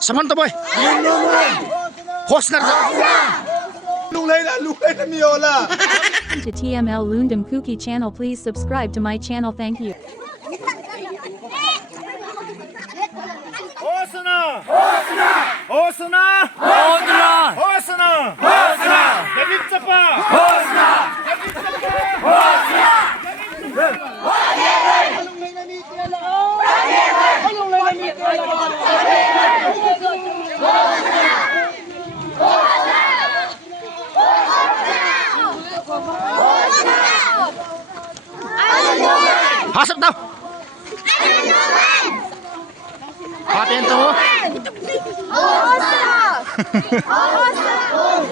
Samantha boy. Hosnar. Lulay na Miola. To TML Lundum Cookie channel, please subscribe to my channel. Thank you. Hosna! Hosna! Hosna! Hosna! Hosna! David Sapa! Hosna! David Sapa! Hosna! Hasap daw. Atento mo.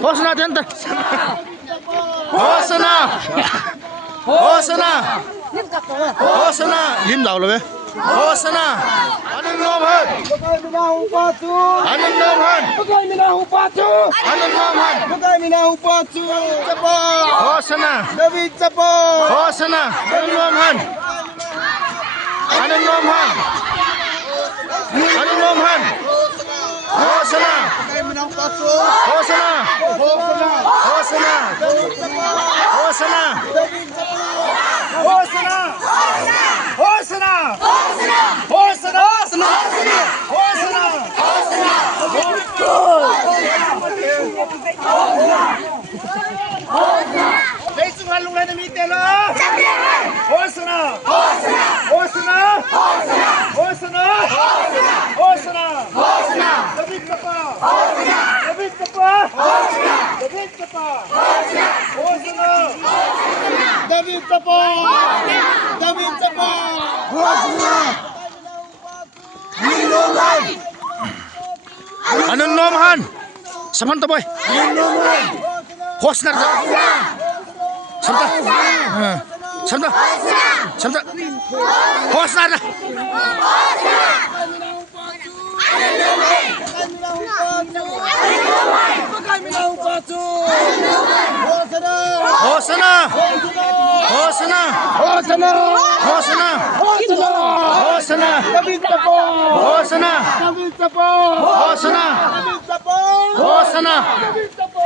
Hosna atento. Hosna. Hosna. Hosna. Lim daw lo be. Hosna. Anong nomhan? Anong nomhan? Anong nomhan? Hosna. David Sapa. Hosna. Anong nomhan? Anong nomhan? Anong nomhan? Hosna. Hosna. Hosna. Hosna. Hosna! Hosna! Hosna! Besok halung na meeting lo. Hosna! Hosna! Hosna! Hosna! David Sapa! David Sapa! David Sapa! Hosna! David Sapa. David Sapa. Anong nomhan? Samantha boy. Hosnar. Samantha. Samantha. Samantha. Hosnar. Hosna. Hosna. Hosna. Hosna. Hosna. David Sapa. Hosna. David Sapa. Hosna. David Sapa. Hosna.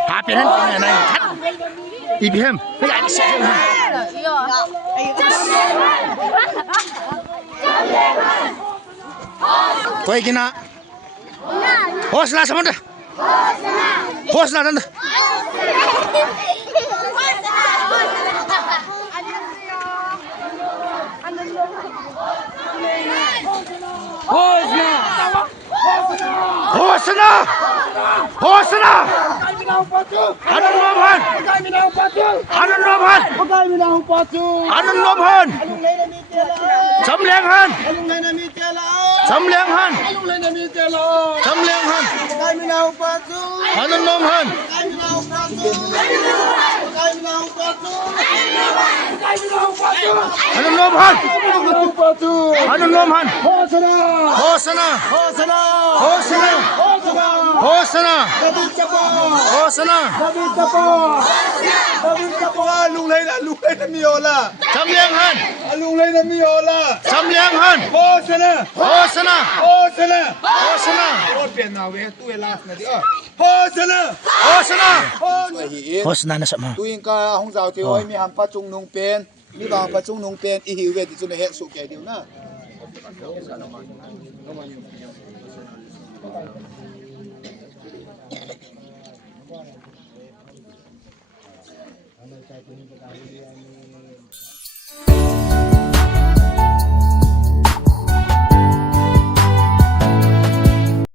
Happy nan tiếng này thắt. IBM. Cái này sẽ. Tôi kena. Hosna Samantha. Hosna tante. Hosna. Hosna. Anong nomhan? Anong nomhan? Anong nomhan? Samlianghan. Samlianghan. Samlianghan. Anong nomhan? Anong nomhan? Anong nomhan? Hosna. Hosna. Hosna. Hosna. Hosna. Lulay na Miola. Samlianghan. Lulay na Miola. Samlianghan. Hosna. Hosna. Hosna. Hosna. Hosna. Hosna. Hosna na sa mga. Tuwing ka hong zao ti oi mi ham pa chung nung pen, mi bang pa chung nung pen i hiu ve ti chung he su ke diu na.